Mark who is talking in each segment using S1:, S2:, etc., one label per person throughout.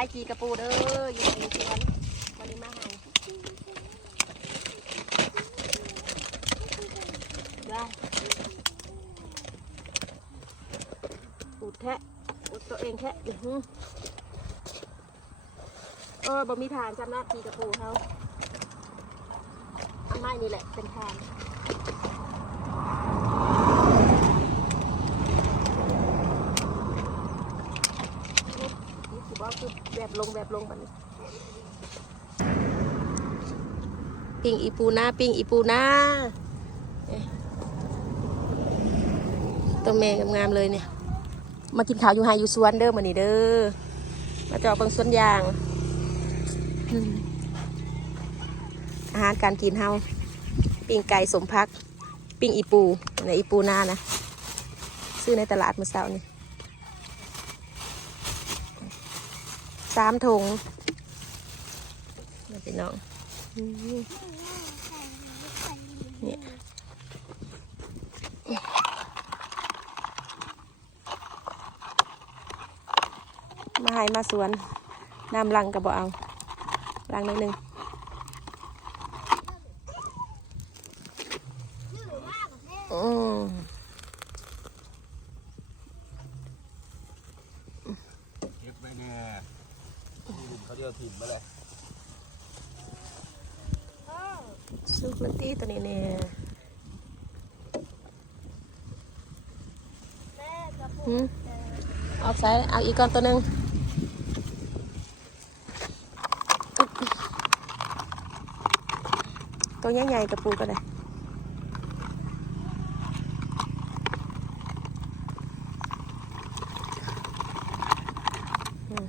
S1: ายจีกระปูเด้ออยู่ในสวนวันนี้มาให้ได้ปูดแทะปูดตัวเองแทะอื้อหือเออบ่มีทานจำหน้าจีกระปูเขาอันไม้นี่แหละเป็นทานนี่ถือว่าคือ แบบลงแบบลงแบบนี้ปิงอีปูนาปิงอีปูนาตัวแม่งามๆเลยเนี่ย มากินข้าวอยู่ไฮอยู่สวนเด้อมานี่เด้อมาเจาะเบิ่งสวนยางอืมอาหารการกินเฮาปิ้งไก่สมพัก ปิ้งอีปูในอีปูนานะ ซื้อในตลาดเมื่อเช้านี่ สามถุงนี่พี่น้องอืมเนี่ยมาให้มาสวน น้ำลังกับบ่เอาลังนิดนึงอืม
S2: เก็บไว้เนี่ยที่เขาจะเอาถิ่นมาเลย
S1: สุกแล้วตีตัวนี้เนี่ยหืมเอาใส่เอาอีกก้อนตัวหนึ่งอึ๊บตัวใหญ่ๆกับปูก็ได้อืม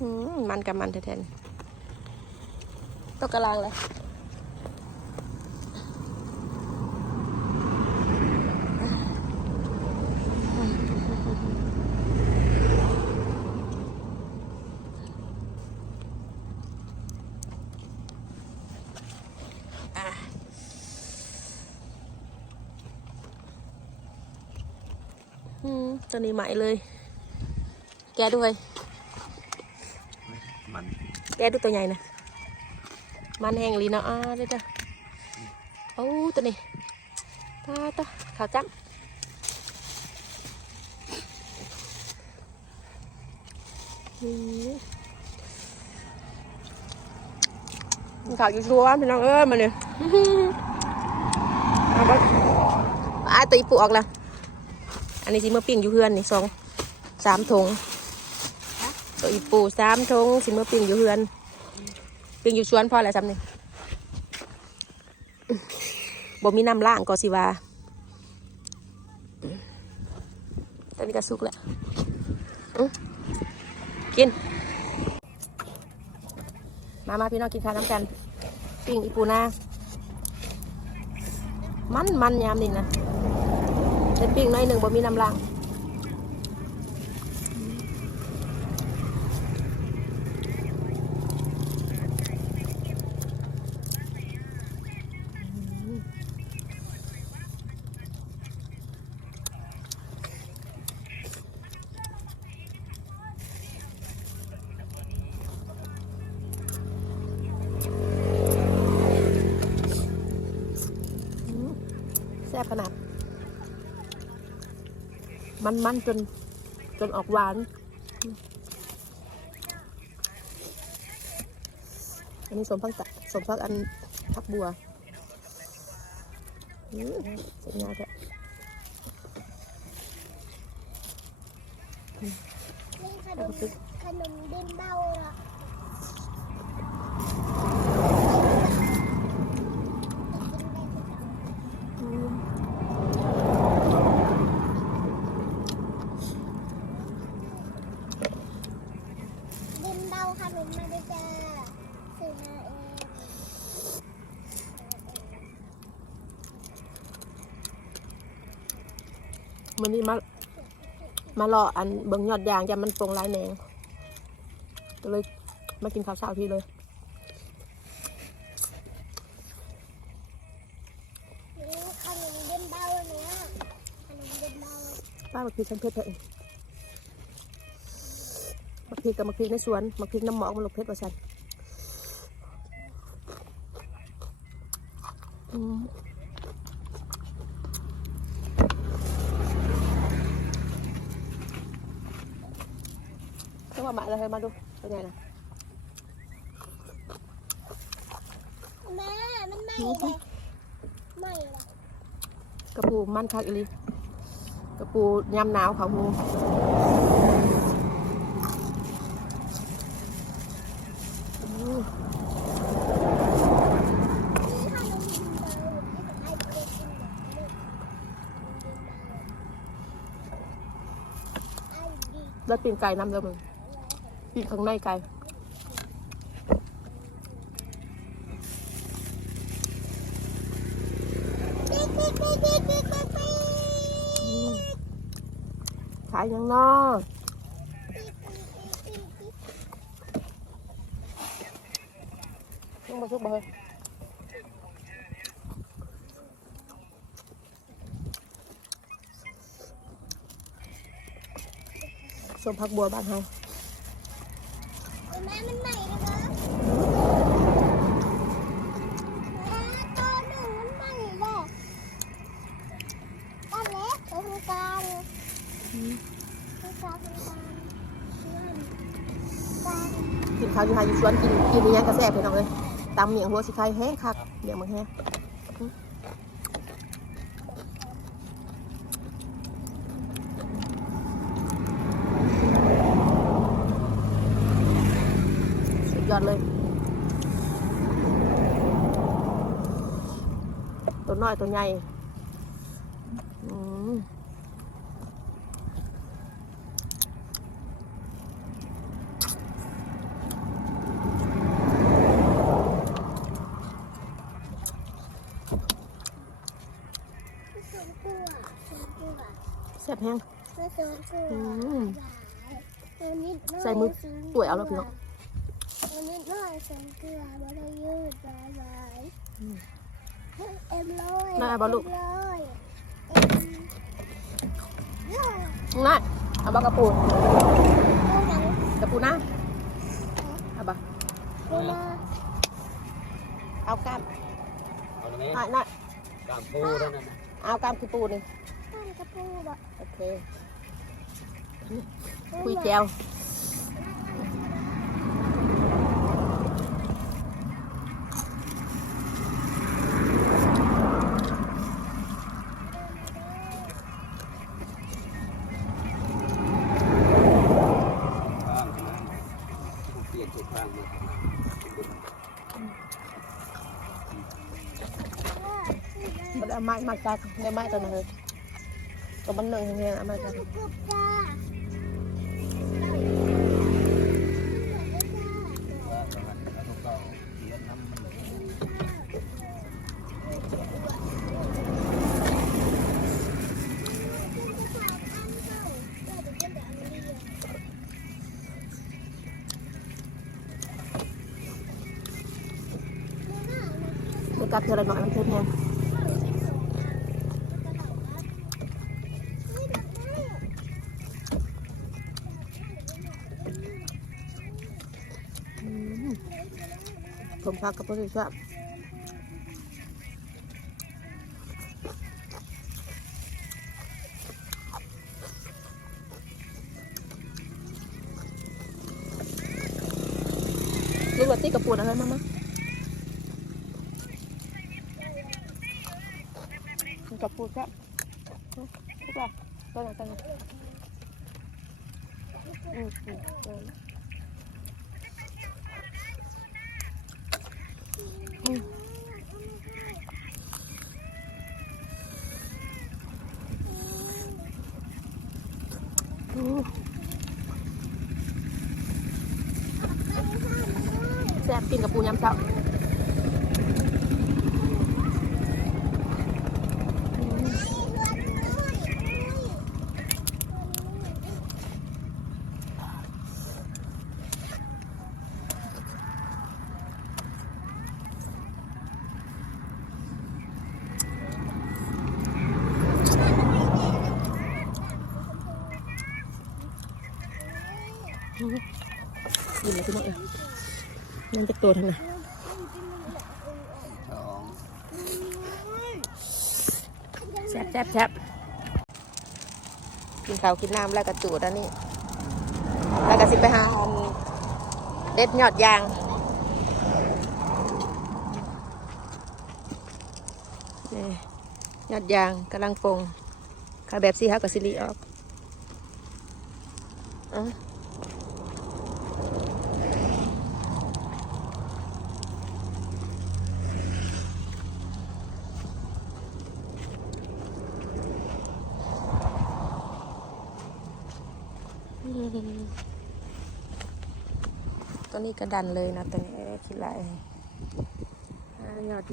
S1: อื มันกับมันแท้ๆตกกระลังเลยอะอืมตัวนี้ใหม่เลย แกด้วย แกดูตัวใหญ่นะมันแห้งลีเนาะอ่าเด้อเด้อโอ้ตัวนี้ตาตาขาวจ้ำขาวอยู่ชัวร์พี่น้องเอ้ยมาเนี่ยเอาไปอะตีปูออกแล้วอันนี้สิมาปิ้งอยู่เพื่อนนี่สองสามถุง อีปูสามถุงสิมาปิ้งอยู่เพื่อนปิงอยู่สวนพอแหละซ้ำนี่บ่มีน้ำล่างก็สิว่าตอนนี้ก็สุกแล้วกิน มามาพี่น้องกินข้าวน้ำกันปิ้งอีปูนามันมันยามนี่นะแต่ปิ้งน้อยหนึ่งบ่มีน้ำล่าง แซ่บขนาด มันมันจน จนออกหวานอันนี้สมพักตะสมพักอันพักบัวอืมสวยงามแท้
S3: นี่ขนมขนมดินเบาเหรอ
S1: มั
S3: นนี่มา มา
S1: หล่ออันเบิงยอดยางจะมันตรงลายแนงก็เลยมากินข้าวเช้าพี่เลย
S3: ขนมเด่นบเนี่ยขนมเด่นบา
S1: ป้ามาพีกฉันเพชรเถอะมาพีกกับมาพีกในสวนมาพีกน้ำหมอกมันหลบเพชรกับฉันอืม ต้องมาหมาเลยมาดู เป็นไงนะ
S3: แม่มันไหม้เลยไหม้เลย
S1: กระปูมันคักอีหลีกระปูยำหนาวเขาหูอืม
S3: นี่ถ้าลงดินเบาไอ้เด็กกินหมดเลยไอ้ดี
S1: แล้วปีนไก่น้ำเด้อมึง ปีนข้างในไก่
S3: ปิ๊กปิ๊กปิ๊กปิ๊กปิ๊กปิ๊กปิ๊ก
S1: อืมขายยังนอต้องมาชุบบ่เฮ้ยสมพักบัวบ้านเฮา
S3: กตัวกลางตัวกลางตัวกลางกลาง
S1: กินข้าวอยู่ไฮอยู่สวนกินกินนี่ยังกระแซ่บพี่น้องเลยตำเหมียงหัวสิไข่แห้งคักเหมียงมันแห้งอื้อสุดยอดเลย ตัวน้อยตัวใหญ่อืม
S3: สวนกล้วยสวนกล้วย
S1: แซ่บแห้ง
S3: สวนกล้วย
S1: อืม
S3: ตัวนิดน้อย
S1: ใส่มือตัวยเอาแล้วพี่น้อง
S3: ตัวนิดน้อยสวนกล้วยบ่ได้ยืดบายบาย
S1: อืม
S3: เอ็มร้อย
S1: น่าบ่ลูก
S3: เอ็มร้อยเอ็มร้อย
S1: ง่ายเอาบากระปู
S3: เอาหนัง
S1: กระปูนะเอาบะ
S3: กูมา
S1: เอากล้าม
S2: เอาตรงนี้
S1: อะน่ะ
S2: กล้ามปูด้วยนะ
S1: เอากล้ามคือปูนี่
S3: ตั้งกระปูบ่
S1: โอเค คุยแจว
S2: เปลี่ยนจุดข้างมา
S1: มัน เดี๋ยวก
S2: ลั
S1: บเธอละหน่อยมันเพิ่มเนี่ยผมพักกับพ่อสิครับลูกหลอดตีกับปูนอะไรมามากับปูครับทุกอย่าง ตัวไหนตัวไหนอืมอื พี่น้องเอ๋นั่นจะตัวทาไหน
S2: สอง
S1: แซ่บแซ่บแซ่บกินข้าวกินน้ำแล้วก็จูดอันนี้แล้วก็สิไปหาอันเด็ดยอดยางนี่ยอดยางกำลังปรุงขาแบบสีฮักกับซิลีออกอะอืม ตัวนี้กระดันเลยนะตัวนี้ไม่ได้คิดไรยอด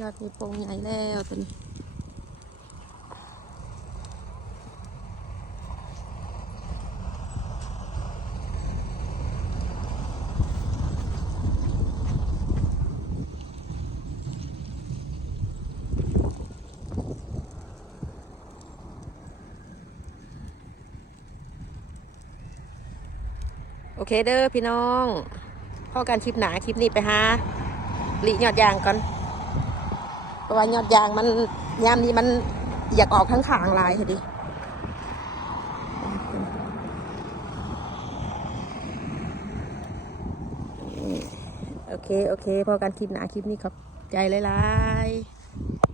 S1: ยอดมีโปรงใหญ่แล้วตัวนี้ เคเด้อพี่น้องพ่อการคลิปหนาคลิปนี้ไปหาหลียอดยางก่อนเพราะว่ายอดยางมันยามนี้มันอยากออกทั้งขางลายค่ะดิโอเค โอเค พอการคลิปหนาคลิปนี้ขอบใจหลายๆ